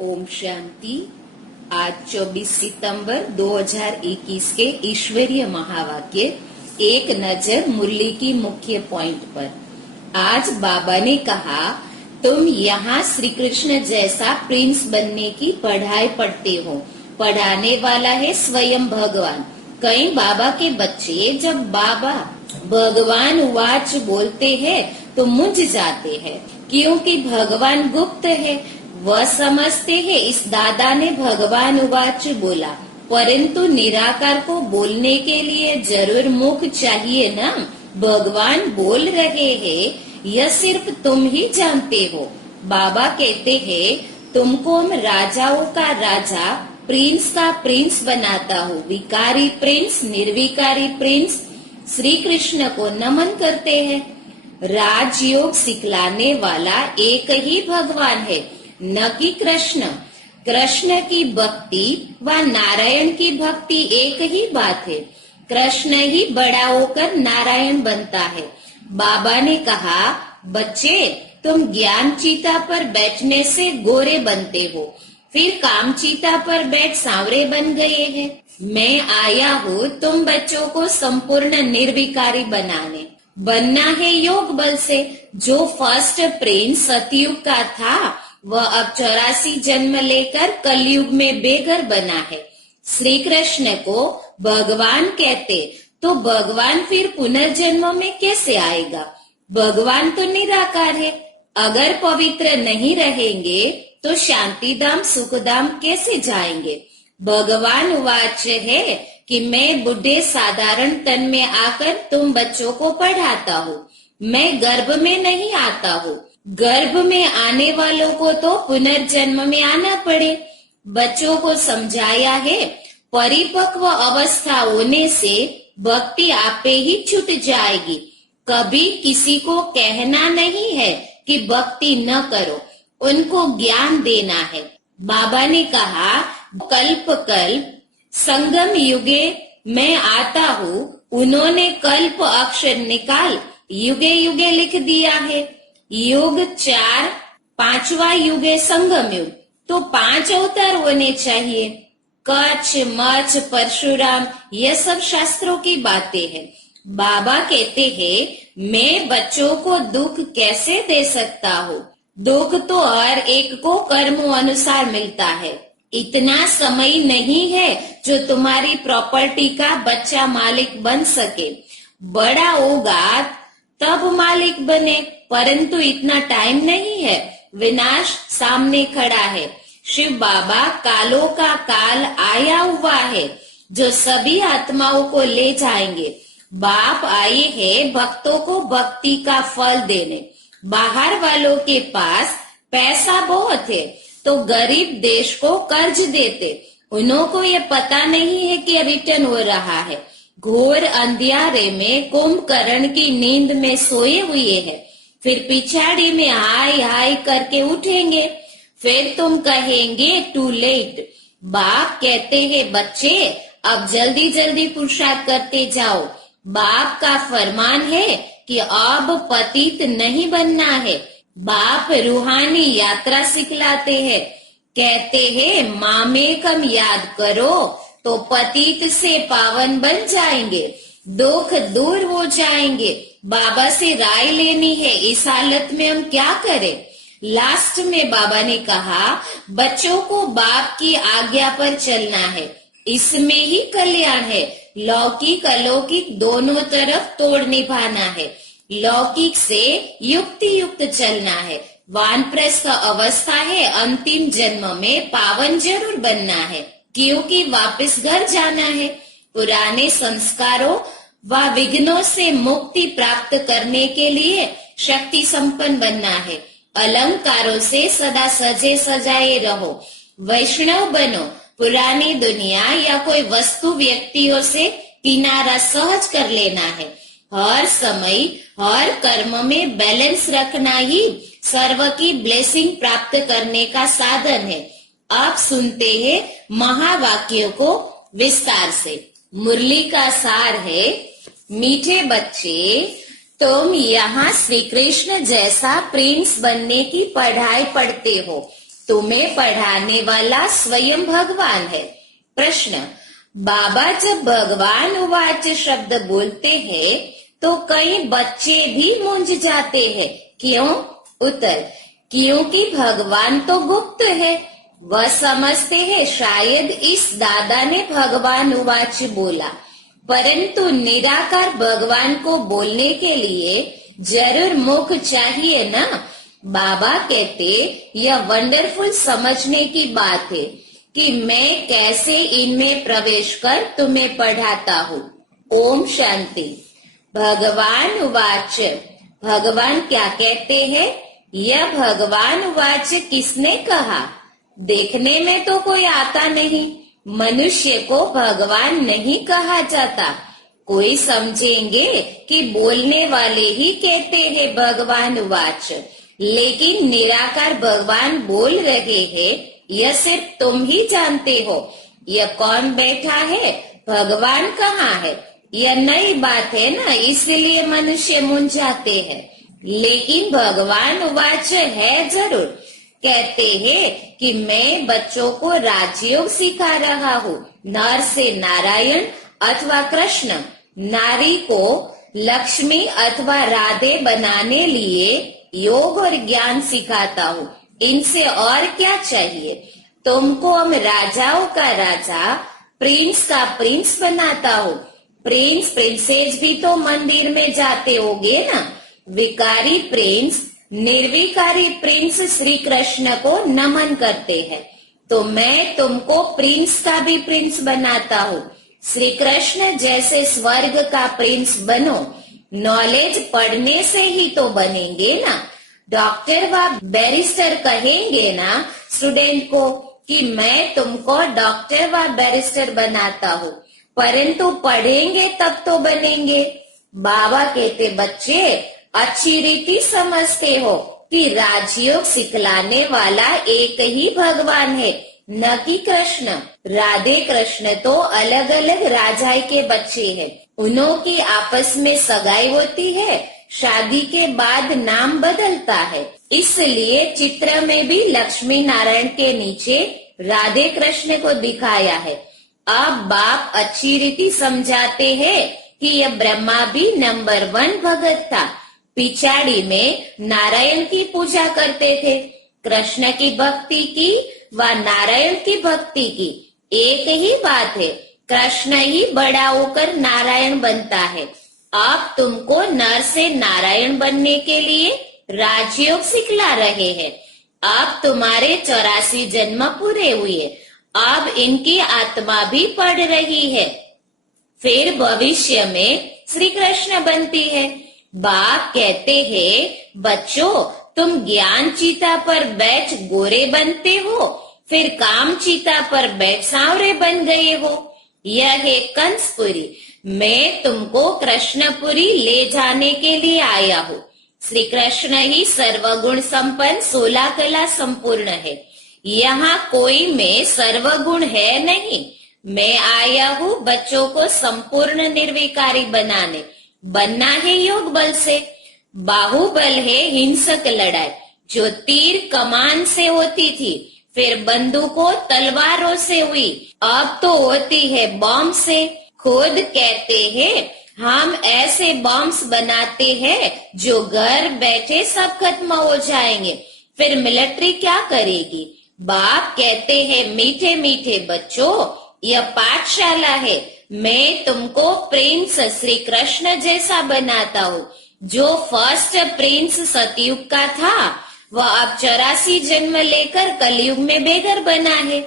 ओम शांति। आज 24 सितंबर 2021 के ईश्वरीय महावाक्य एक नजर मुरली की मुख्य पॉइंट पर। आज बाबा ने कहा, तुम यहाँ श्री कृष्ण जैसा प्रिंस बनने की पढ़ाई पढ़ते हो। पढ़ाने वाला है स्वयं भगवान। कई बाबा के बच्चे जब बाबा भगवान वाच बोलते हैं तो मुंझ जाते हैं, क्योंकि भगवान गुप्त है। वह समझते हैं इस दादा ने भगवान वाच बोला, परंतु निराकार को बोलने के लिए जरूर मुख चाहिए ना। भगवान बोल रहे हैं, यह सिर्फ तुम ही जानते हो। बाबा कहते हैं, तुमको हम राजाओं का राजा, प्रिंस का प्रिंस बनाता हूँ। विकारी प्रिंस, निर्विकारी प्रिंस श्री कृष्ण को नमन करते हैं। राजयोग सिखलाने वाला एक ही भगवान है, न कि कृष्ण। कृष्ण की भक्ति व नारायण की भक्ति एक ही बात है। कृष्ण ही बड़ा होकर नारायण बनता है। बाबा ने कहा, बच्चे तुम ज्ञान चीता पर बैठने से गोरे बनते हो, फिर काम चीता पर बैठ सांवरे बन गए हैं। मैं आया हूँ तुम बच्चों को संपूर्ण निर्विकारी बनना है योग बल से। जो फर्स्ट प्रिंस सतयुग का था, वह अब 84 जन्म लेकर कलयुग में बेघर बना है। श्री कृष्ण को भगवान कहते, तो भगवान फिर पुनर्जन्म में कैसे आएगा? भगवान तो निराकार है। अगर पवित्र नहीं रहेंगे तो शांति धाम सुख धाम कैसे जाएंगे? भगवान वाच है कि मैं बुढ़े साधारण तन में आकर तुम बच्चों को पढ़ाता हूँ। मैं गर्भ में नहीं आता हूँ। गर्भ में आने वालों को तो पुनर्जन्म में आना पड़े। बच्चों को समझाया है, परिपक्व अवस्था होने से भक्ति आपे ही छूट जाएगी। कभी किसी को कहना नहीं है कि भक्ति न करो, उनको ज्ञान देना है। बाबा ने कहा, कल्प कल्प संगम युगे मैं आता हूँ। उन्होंने कल्प अक्षर निकाल युगे युगे लिख दिया है। युग 4, 5वां युग है संगम युग, तो 5 अवतार होने चाहिए। कच्छ, मच्छ, परशुराम, ये सब शास्त्रों की बातें हैं। बाबा कहते हैं, मैं बच्चों को दुख कैसे दे सकता हूँ? दुख तो हर एक को कर्मों अनुसार मिलता है। इतना समय नहीं है जो तुम्हारी प्रॉपर्टी का बच्चा मालिक बन सके। बड़ा होगा तब मालिक बने, परंतु इतना टाइम नहीं है। विनाश सामने खड़ा है। शिव बाबा कालों का काल आया हुआ है, जो सभी आत्माओं को ले जाएंगे। बाप आए हैं भक्तों को भक्ति का फल देने। बाहर वालों के पास पैसा बहुत है, तो गरीब देश को कर्ज देते। उनको ये पता नहीं है कि रिटर्न हो रहा है। घोर अंधियारे में कुंभकर्ण की नींद में सोए हुए हैं, फिर पिछाड़ी में हाय हाय करके उठेंगे। फिर तुम कहेंगे टू लेट। बाप कहते हैं, बच्चे अब जल्दी जल्दी पुरुषार्थ करते जाओ। बाप का फरमान है कि अब पतित नहीं बनना है। बाप रूहानी यात्रा सिखलाते हैं। कहते हैं, मामेकम याद करो तो पतित से पावन बन जाएंगे, दुख दूर हो जाएंगे। बाबा से राय लेनी है, इस हालत में हम क्या करें? लास्ट में बाबा ने कहा, बच्चों को बाप की आज्ञा पर चलना है, इसमें ही कल्याण है। लौकिक अलौकिक दोनों तरफ तोड़ निभाना है। लौकिक से युक्ति युक्त चलना है। वानप्रस्थ का अवस्था है, अंतिम जन्म में पावन जरूर बनना है, क्योंकि वापस घर जाना है। पुराने संस्कारों व विघ्नों से मुक्ति प्राप्त करने के लिए शक्ति संपन्न बनना है। अलंकारों से सदा सजे सजाए रहो। वैष्णव बनो। पुरानी दुनिया या कोई वस्तु व्यक्तियों से किनारा सहज कर लेना है। हर समय हर कर्म में बैलेंस रखना ही सर्व की ब्लेसिंग प्राप्त करने का साधन है। आप सुनते हैं महावाक्यों को विस्तार से। मुरली का सार है, मीठे बच्चे तुम यहाँ श्री कृष्ण जैसा प्रिंस बनने की पढ़ाई पढ़ते हो। तुम्हें पढ़ाने वाला स्वयं भगवान है। प्रश्न, बाबा जब भगवान उवाच शब्द बोलते हैं तो कई बच्चे भी मूंझ जाते हैं, क्यों? उत्तर, क्योंकि भगवान तो गुप्त है। वह समझते हैं शायद इस दादा ने भगवान उवाच बोला, परंतु निराकार भगवान को बोलने के लिए जरूर मुख चाहिए ना। बाबा कहते यह वंडरफुल समझने की बात है कि मैं कैसे इनमें प्रवेश कर तुम्हें पढ़ाता हूँ। ओम शांति। भगवान उवाच, भगवान क्या कहते हैं? यह भगवान उवाच किसने कहा? देखने में तो कोई आता नहीं, मनुष्य को भगवान नहीं कहा जाता। कोई समझेंगे कि बोलने वाले ही कहते हैं भगवान उवाच, लेकिन निराकार भगवान बोल रहे हैं यह सिर्फ तुम ही जानते हो। यह कौन बैठा है, भगवान कहाँ है, यह नई बात है ना, इसलिए मनुष्य मुंझाते हैं। लेकिन भगवान उवाच है जरूर। कहते हैं कि मैं बच्चों को राजयोग सिखा रहा हूँ। नर से नारायण अथवा कृष्ण, नारी को लक्ष्मी अथवा राधे बनाने लिए योग और ज्ञान सिखाता हूँ। इनसे और क्या चाहिए? तुमको हम राजाओं का राजा, प्रिंस का प्रिंस बनाता हूँ। प्रिंस प्रिंसेस भी तो मंदिर में जाते होगे ना। विकारी प्रिंस, निर्विकारी प्रिंस श्री कृष्ण को नमन करते हैं, तो मैं तुमको प्रिंस का भी प्रिंस बनाता हूँ। श्री कृष्ण जैसे स्वर्ग का प्रिंस बनो। नॉलेज पढ़ने से ही तो बनेंगे ना। डॉक्टर व बैरिस्टर कहेंगे ना स्टूडेंट को कि मैं तुमको डॉक्टर व बैरिस्टर बनाता हूँ, परंतु पढ़ेंगे तब तो बनेंगे। बाबा कहते बच्चे अच्छी रीति समझते हो कि राजयोग सिखलाने वाला एक ही भगवान है, न कि कृष्ण। राधे कृष्ण तो अलग अलग राजाई के बच्चे हैं। उन्हों की आपस में सगाई होती है, शादी के बाद नाम बदलता है। इसलिए चित्र में भी लक्ष्मी नारायण के नीचे राधे कृष्ण को दिखाया है। अब बाप अच्छी रीति समझाते हैं कि यह ब्रह्मा भी नंबर 1 भगत था। पिछाड़ी में नारायण की पूजा करते थे। कृष्ण की भक्ति की व नारायण की भक्ति की एक ही बात है। कृष्ण ही बड़ा होकर नारायण बनता है। अब तुमको नर से नारायण बनने के लिए राजयोग सिखला रहे हैं। अब तुम्हारे 84 जन्म पूरे हुए, अब इनकी आत्मा भी पढ़ रही है, फिर भविष्य में श्री कृष्ण बनती है। बाप कहते हैं बच्चों, तुम ज्ञान चीता पर बैठ गोरे बनते हो, फिर काम चीता पर बैठ सांवरे बन गए हो। यह है कंसपुरी। मैं तुमको कृष्णपुरी ले जाने के लिए आया हूँ। श्री कृष्ण ही सर्वगुण संपन्न 16 कला संपूर्ण है। यहाँ कोई में सर्वगुण है नहीं। मैं आया हूँ बच्चों को संपूर्ण निर्विकारी बनाने। बनना है योग बल से। बाहुबल है हिंसक लड़ाई, जो तीर कमान से होती थी, फिर बंदूकों तलवारों से हुई, अब तो होती है बॉम्ब से। खुद कहते हैं हम ऐसे बॉम्ब्स बनाते हैं जो घर बैठे सब खत्म हो जाएंगे, फिर मिलिट्री क्या करेगी? बाप कहते हैं मीठे मीठे बच्चों, यह पाठशाला है। मैं तुमको प्रिंस श्री कृष्ण जैसा बनाता हूँ। जो फर्स्ट प्रिंस सतयुग का था, वह अब 84 जन्म लेकर कलयुग में बेघर बना है।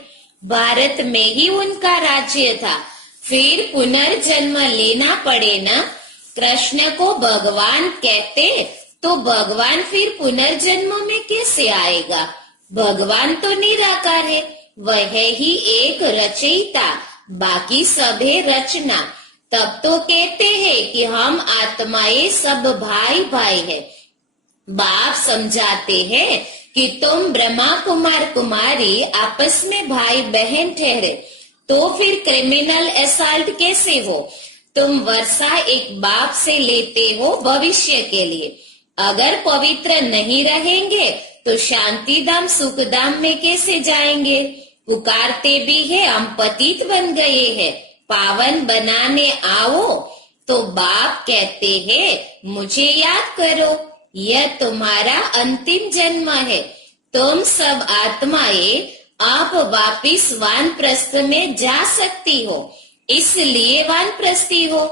भारत में ही उनका राज्य था, फिर पुनर्जन्म लेना पड़े ना। कृष्ण को भगवान कहते तो भगवान फिर पुनर्जन्म में कैसे आएगा? भगवान तो निराकार है, वह ही एक रचयिता, बाकी सब है रचना। तब तो कहते हैं कि हम आत्माएं सब भाई भाई है। बाप समझाते हैं कि तुम ब्रह्मा कुमार कुमारी आपस में भाई बहन ठहरे, तो फिर क्रिमिनल असॉल्ट कैसे हो? तुम वर्षा एक बाप से लेते हो भविष्य के लिए। अगर पवित्र नहीं रहेंगे तो शांतिधाम सुखधाम में कैसे जाएंगे? पुकारते भी है हम पतित बन गए हैं, पावन बनाने आओ। तो बाप कहते हैं मुझे याद करो, यह तुम्हारा अंतिम जन्म है। तुम सब आत्माएं आप वापिस वानप्रस्थ में जा सकती हो, इसलिए वानप्रस्थी हो।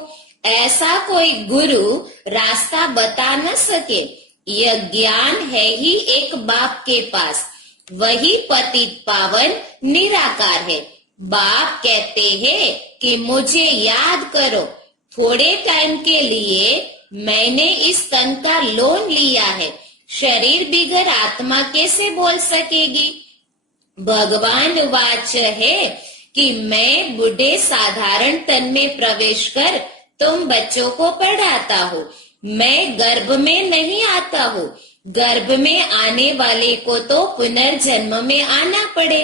ऐसा कोई गुरु रास्ता बता न सके। यह ज्ञान है ही एक बाप के पास, वही पतित पावन निराकार है। बाप कहते हैं कि मुझे याद करो, थोड़े टाइम के लिए मैंने इस तन का लोन लिया है। शरीर बिगर आत्मा कैसे बोल सकेगी? भगवान वाच है कि मैं बूढ़े साधारण तन में प्रवेश कर तुम बच्चों को पढ़ाता हूँ। मैं गर्भ में नहीं आता हूँ। गर्भ में आने वाले को तो पुनर्जन्म में आना पड़े।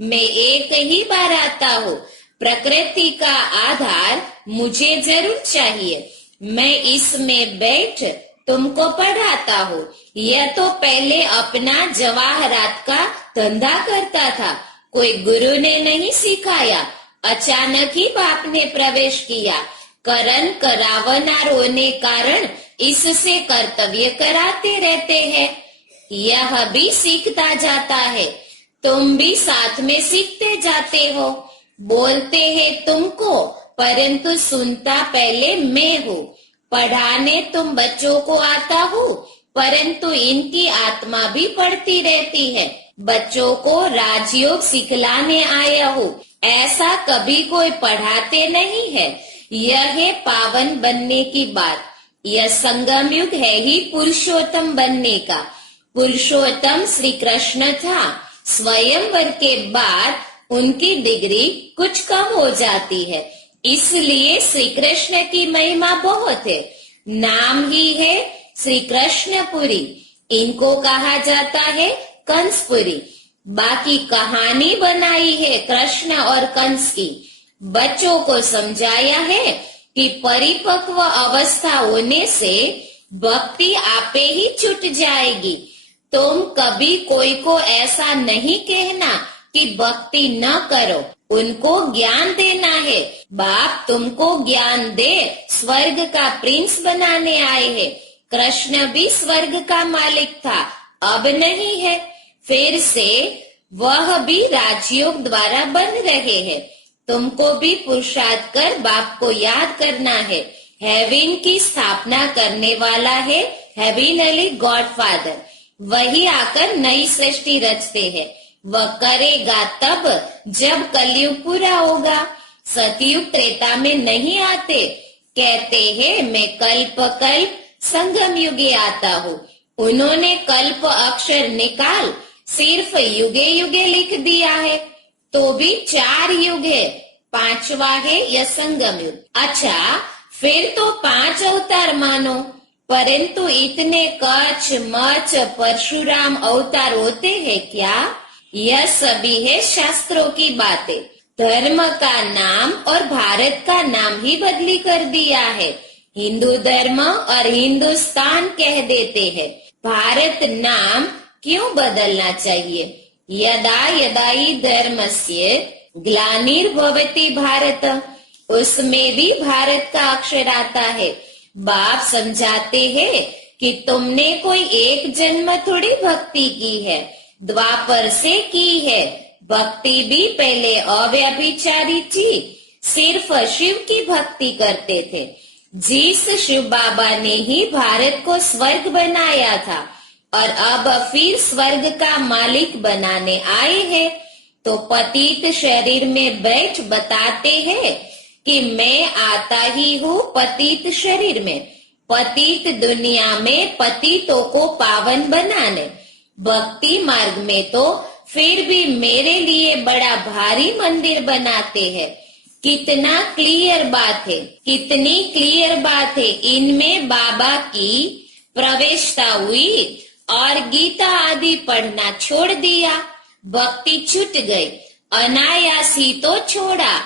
मैं एक ही बार आता हूँ। प्रकृति का आधार मुझे जरूर चाहिए। मैं इसमें बैठ तुमको पढ़ाता हूँ। यह तो पहले अपना जवाहरात का धंधा करता था, कोई गुरु ने नहीं सिखाया। अचानक ही बाप ने प्रवेश किया। करण करावनारों ने कारण इससे कर्तव्य कराते रहते हैं। यह भी सीखता जाता है, तुम भी साथ में सीखते जाते हो। बोलते हैं तुमको, परंतु सुनता पहले मैं हूँ। पढ़ाने तुम बच्चों को आता हूँ, परंतु इनकी आत्मा भी पढ़ती रहती है। बच्चों को राजयोग सिखलाने आया हूँ, ऐसा कभी कोई पढ़ाते नहीं है। यह है पावन बनने की बात। यह संगम युग है ही पुरुषोत्तम बनने का। पुरुषोत्तम श्री कृष्ण था। स्वयंवर के बाद उनकी डिग्री कुछ कम हो जाती है, इसलिए श्री कृष्ण की महिमा बहुत है। नाम ही है श्री कृष्णपुरी। इनको कहा जाता है कंसपुरी। बाकी कहानी बनाई है कृष्ण और कंस की। बच्चों को समझाया है कि परिपक्व अवस्था होने से भक्ति आपे ही छूट जाएगी। तुम कभी कोई को ऐसा नहीं कहना कि भक्ति न करो, उनको ज्ञान देना है। बाप तुमको ज्ञान दे, स्वर्ग का प्रिंस बनाने आए हैं। कृष्ण भी स्वर्ग का मालिक था, अब नहीं है। फिर से वह भी राजयोग द्वारा बन रहे हैं। तुमको भी पुरुषार्थ कर बाप को याद करना है। हेवन की स्थापना करने वाला है हेविनली गॉडफादर। वही आकर नई सृष्टि रचते हैं। वह करेगा तब जब कलयुग पूरा होगा। सतयुग त्रेता में नहीं आते। कहते हैं मैं कल्प कल्प संगम युगे आता हूँ। उन्होंने कल्प अक्षर निकाल सिर्फ युगे युगे लिख दिया है, तो भी 4 युग है, 5वां है यह संगम युग। अच्छा, फिर तो 5 अवतार मानो, परंतु इतने कच्छ मच्छ परशुराम अवतार होते हैं क्या? यह सभी है शास्त्रों की बातें। धर्म का नाम और भारत का नाम ही बदली कर दिया है। हिंदू धर्म और हिंदुस्तान कह देते हैं। भारत नाम क्यों बदलना चाहिए? यदा यदा हि धर्मस्य ग्लानिर्भवति भारत, उसमें भी भारत का अक्षर आता है। बाप समझाते हैं कि तुमने कोई एक जन्म थोड़ी भक्ति की है, द्वापर से की है। भक्ति भी पहले अव्यभिचारी थी, सिर्फ शिव की भक्ति करते थे। जिस शिव बाबा ने ही भारत को स्वर्ग बनाया था और अब फिर स्वर्ग का मालिक बनाने आए हैं, तो पतित शरीर में बैठ बताते हैं कि मैं आता ही हूँ पतित शरीर में, पतित दुनिया में पतितों को पावन बनाने। भक्ति मार्ग में तो फिर भी मेरे लिए बड़ा भारी मंदिर बनाते हैं। कितना क्लियर बात है, कितनी क्लियर बात है। इनमें बाबा की प्रवेशता हुई और गीता आदि पढ़ना छोड़ दिया, भक्ति छूट गई। अनायासी तो छोड़ा।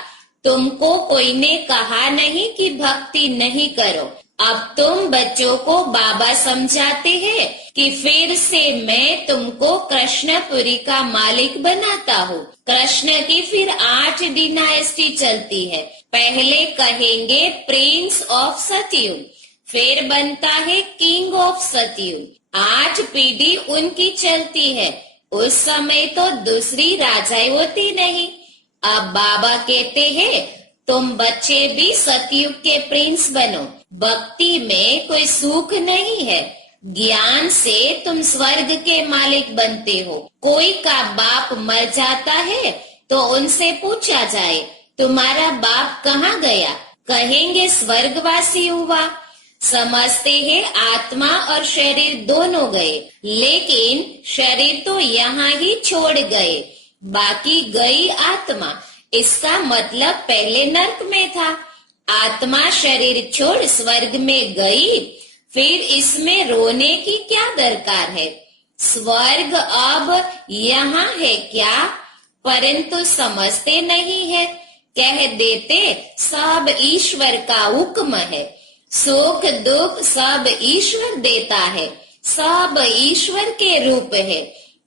तुमको कोई ने कहा नहीं कि भक्ति नहीं करो, अब तुम बच्चों को बाबा समझाते हैं कि फिर से मैं तुमको कृष्णपुरी का मालिक बनाता हूँ। कृष्ण की फिर 8 डिनाइस्टी चलती है। पहले कहेंगे प्रिंस ऑफ सतयुग, फिर बनता है किंग ऑफ सतयुग। 8 पीढ़ी उनकी चलती है। उस समय तो दूसरी राजाएं होती नहीं। अब बाबा कहते हैं तुम बच्चे भी सतयुग के प्रिंस बनो। भक्ति में कोई सुख नहीं है, ज्ञान से तुम स्वर्ग के मालिक बनते हो। कोई का बाप मर जाता है तो उनसे पूछा जाए तुम्हारा बाप कहाँ गया, कहेंगे स्वर्गवासी हुआ। समझते हैं आत्मा और शरीर दोनों गए, लेकिन शरीर तो यहाँ ही छोड़ गए, बाकी गई आत्मा। इसका मतलब पहले नरक में था, आत्मा शरीर छोड़ स्वर्ग में गई, फिर इसमें रोने की क्या दरकार है। स्वर्ग अब यहाँ है क्या, परंतु समझते नहीं है। कह देते सब ईश्वर का हुक्म है, सुख दुख सब ईश्वर देता है, सब ईश्वर के रूप है।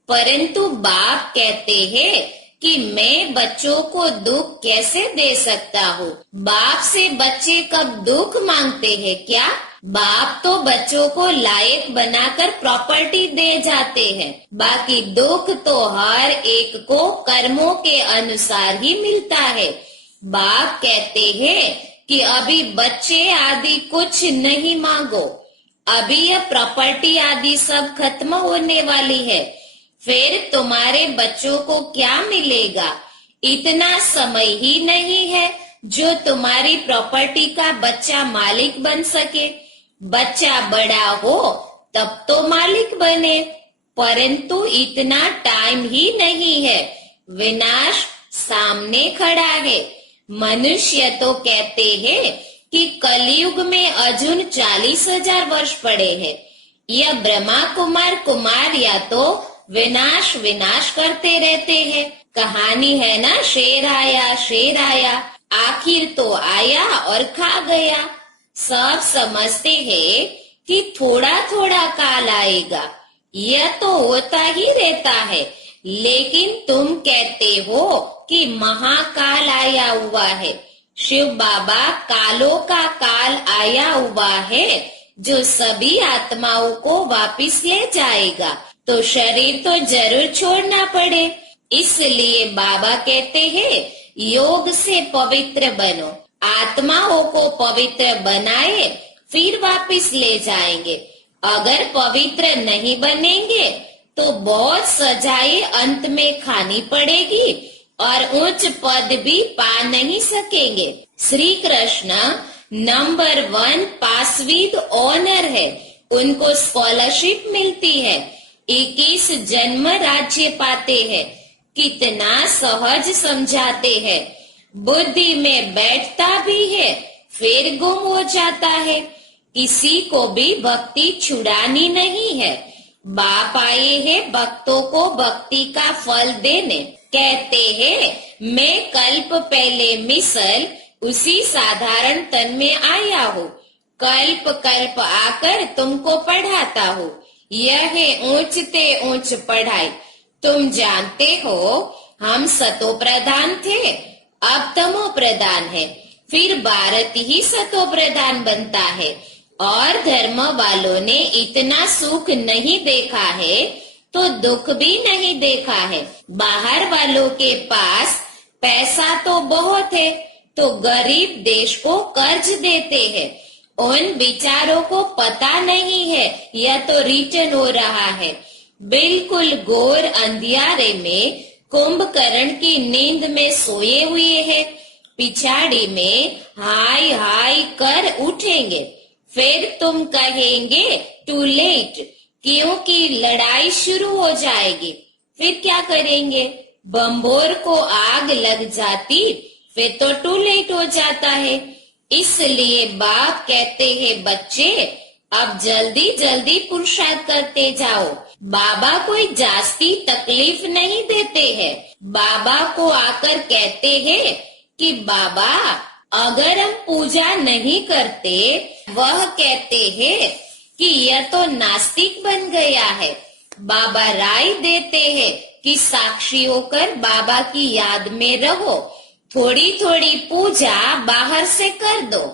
परंतु बाप कहते हैं कि मैं बच्चों को दुख कैसे दे सकता हूँ। बाप से बच्चे कब दुख मांगते हैं क्या? बाप तो बच्चों को लायक बनाकर प्रॉपर्टी दे जाते हैं, बाकी दुख तो हर एक को कर्मों के अनुसार ही मिलता है। बाप कहते हैं कि अभी बच्चे आदि कुछ नहीं मांगो, अभी यह प्रॉपर्टी आदि सब खत्म होने वाली है, फिर तुम्हारे बच्चों को क्या मिलेगा। इतना समय ही नहीं है जो तुम्हारी प्रॉपर्टी का बच्चा मालिक बन सके। बच्चा बड़ा हो तब तो मालिक बने, परंतु इतना टाइम ही नहीं है, विनाश सामने खड़ा है। मनुष्य तो कहते हैं कि कलयुग में अर्जुन 40,000 वर्ष पड़े हैं। यह ब्रह्मा कुमार कुमार या तो विनाश विनाश करते रहते हैं। कहानी है ना, शेर आया, आखिर तो आया और खा गया। सब समझते हैं कि थोड़ा थोड़ा काल आएगा, यह तो होता ही रहता है, लेकिन तुम कहते हो कि महाकाल आया हुआ है। शिव बाबा कालों का काल आया हुआ है जो सभी आत्माओं को वापिस ले जाएगा, तो शरीर तो जरूर छोड़ना पड़े। इसलिए बाबा कहते हैं योग से पवित्र बनो, आत्माओं को पवित्र बनाए फिर वापिस ले जाएंगे। अगर पवित्र नहीं बनेंगे तो बहुत सजाएं अंत में खानी पड़ेगी और उच्च पद भी पा नहीं सकेंगे। श्री कृष्ण नंबर 1 पासविद ऑनर है, उनको स्कॉलरशिप मिलती है, 21 जन्म राज्य पाते हैं। कितना सहज समझाते हैं, बुद्धि में बैठता भी है फिर गुम हो जाता है। किसी को भी भक्ति छुड़ानी नहीं है। बाप आए हैं भक्तों को भक्ति का फल देने। कहते हैं मैं कल्प पहले मिसल उसी साधारण तन में आया हूँ, कल्प कल्प आकर तुमको पढ़ाता हूँ। यह है ऊंचते ऊंच पढ़ाई। तुम जानते हो हम सतो प्रधान थे, अब तमो प्रधान है, फिर भारत ही सतो प्रधान बनता है। और धर्म वालों ने इतना सुख नहीं देखा है तो दुख भी नहीं देखा है। बाहर वालों के पास पैसा तो बहुत है तो गरीब देश को कर्ज देते हैं। उन विचारों को पता नहीं है यह तो रिटर्न हो रहा है। बिल्कुल घोर अंधियारे में कुंभकर्ण की नींद में सोए हुए हैं, पिछाड़ी में हाय हाय कर उठेंगे। फिर तुम कहेंगे टू लेट, क्योंकि लड़ाई शुरू हो जाएगी। फिर क्या करेंगे? बम्बोर को आग लग जाती फिर तो टू लेट हो जाता है। इसलिए बाप कहते हैं बच्चे अब जल्दी जल्दी पुरुषार्थ करते जाओ। बाबा कोई जास्ती तकलीफ नहीं देते हैं। बाबा को आकर कहते हैं कि बाबा अगर हम पूजा नहीं करते, वह कहते हैं कि यह तो नास्तिक बन गया है। बाबा राय देते हैं कि साक्षी होकर बाबा की याद में रहो, थोड़ी थोड़ी पूजा बाहर से कर दो।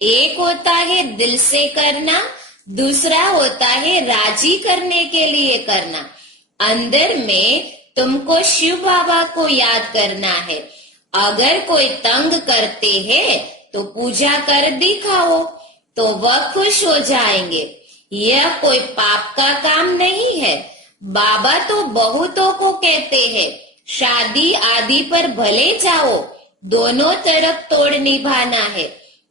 एक होता है दिल से करना, दूसरा होता है राजी करने के लिए करना। अंदर में तुमको शिव बाबा को याद करना है। अगर कोई तंग करते हैं तो पूजा कर दिखाओ, तो वह खुश हो जाएंगे। यह कोई पाप का काम नहीं है। बाबा तो बहुतों को कहते हैं, शादी आदि पर भले जाओ, दोनों तरफ तोड़ निभाना है।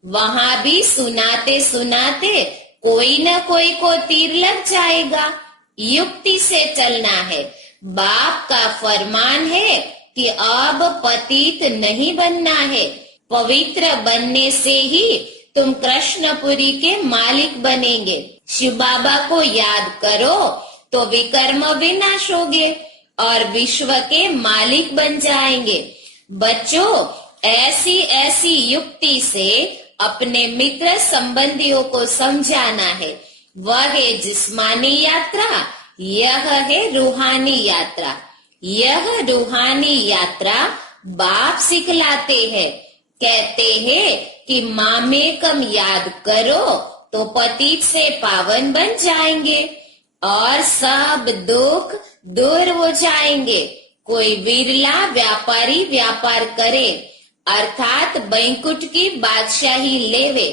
वहां भी सुनाते सुनाते कोई न कोई को तीर लग जाएगा। युक्ति से चलना है। बाप का फरमान है कि अब पतित नहीं बनना है, पवित्र बनने से ही तुम कृष्णपुरी के मालिक बनेंगे। शिव बाबा को याद करो तो विकर्म विनाश होगे और विश्व के मालिक बन जाएंगे। बच्चों, ऐसी ऐसी युक्ति से अपने मित्र संबंधियों को समझाना है। वह है जिस्मानी यात्रा, यह है रूहानी यात्रा। यह रूहानी यात्रा बाप सिखलाते हैं। कहते हैं कि मामेकम याद करो तो पतित से पावन बन जाएंगे और सब दुख दूर हो जाएंगे। कोई विरला व्यापारी व्यापार करे, अर्थात बैंकुट की बादशाही लेवे,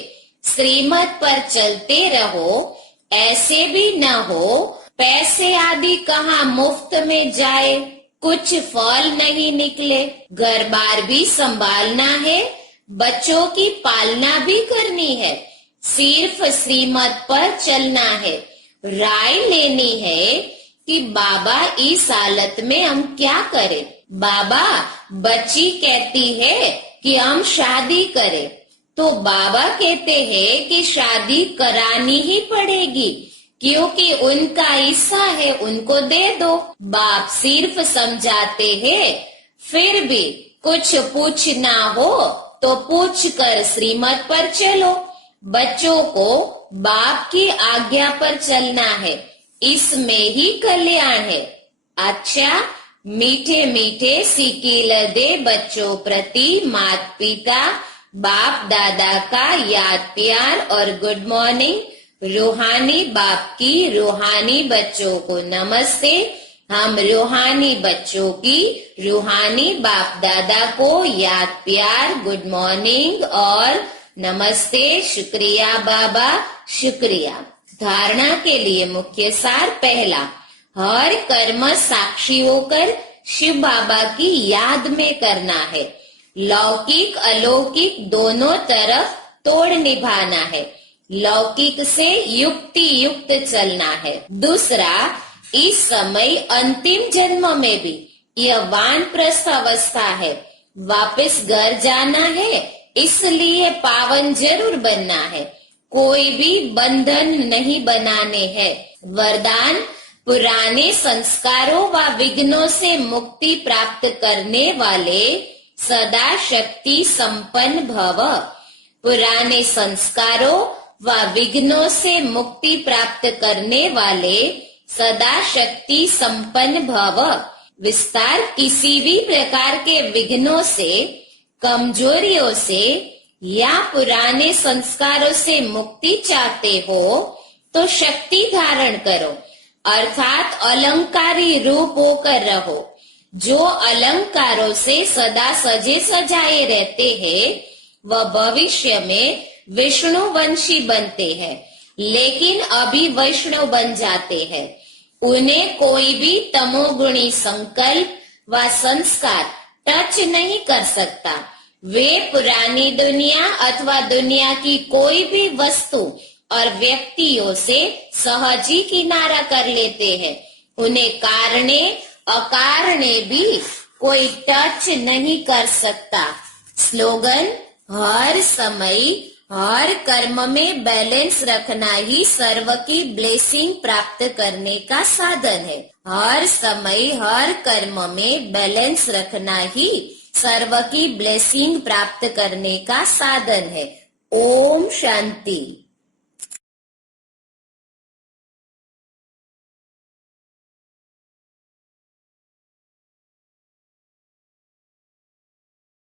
श्रीमत पर चलते रहो। ऐसे भी न हो पैसे आदि कहाँ मुफ्त में जाए, कुछ फल नहीं निकले। घर बार भी संभालना है, बच्चों की पालना भी करनी है। सिर्फ श्रीमत पर चलना है। राय लेनी है कि बाबा इस हालत में हम क्या करें। बाबा, बच्ची कहती है कि हम शादी करें, तो बाबा कहते हैं कि शादी करानी ही पड़ेगी, क्योंकि उनका हिस्सा है, उनको दे दो। बाप सिर्फ समझाते हैं। फिर भी कुछ पूछना हो तो पूछ कर श्रीमत पर चलो। बच्चों को बाप की आज्ञा पर चलना है, इसमें ही कल्याण है। अच्छा, मीठे मीठे सिकील दे बच्चों प्रति माता पिता बाप दादा का याद प्यार और गुड मॉर्निंग। रूहानी बाप की रूहानी बच्चों को नमस्ते। हम रूहानी बच्चों की रूहानी बाप दादा को याद प्यार, गुड मॉर्निंग और नमस्ते। शुक्रिया बाबा, शुक्रिया। धारणा के लिए मुख्य सार पहला, हर कर्म साक्षी होकर शिव बाबा की याद में करना है। लौकिक अलौकिक दोनों तरफ तोड़ निभाना है। लौकिक से युक्ति युक्त चलना है। दूसरा, इस समय अंतिम जन्म में भी यह वानप्रस्थ अवस्था है, वापस घर जाना है, इसलिए पावन जरूर बनना है। कोई भी बंधन नहीं बनाने हैं। वरदान, पुराने संस्कारों व विघ्नों से मुक्ति प्राप्त करने वाले सदा शक्ति संपन्न भव। पुराने संस्कारों व विघ्नों से मुक्ति प्राप्त करने वाले सदा शक्ति संपन्न भव। विस्तार, किसी भी प्रकार के विघ्नों से, कमजोरियों से या पुराने संस्कारों से मुक्ति चाहते हो तो शक्ति धारण करो, अर्थात अलंकारी रूप होकर रहो। जो अलंकारों से सदा सजे सजाए रहते हैं वह भविष्य में विष्णु वंशी बनते हैं, लेकिन अभी वैष्णव बन जाते हैं। उन्हें कोई भी तमोगुणी संकल्प व संस्कार टच नहीं कर सकता। वे पुरानी दुनिया अथवा दुनिया की कोई भी वस्तु और व्यक्तियों से सहज ही किनारा कर लेते हैं। उन्हें कारणे अकारणे भी कोई टच नहीं कर सकता। स्लोगन, हर समय हर कर्म में बैलेंस रखना ही सर्व की ब्लेसिंग प्राप्त करने का साधन है। हर समय हर कर्म में बैलेंस रखना ही सर्व की ब्लेसिंग प्राप्त करने का साधन है। ओम शांति।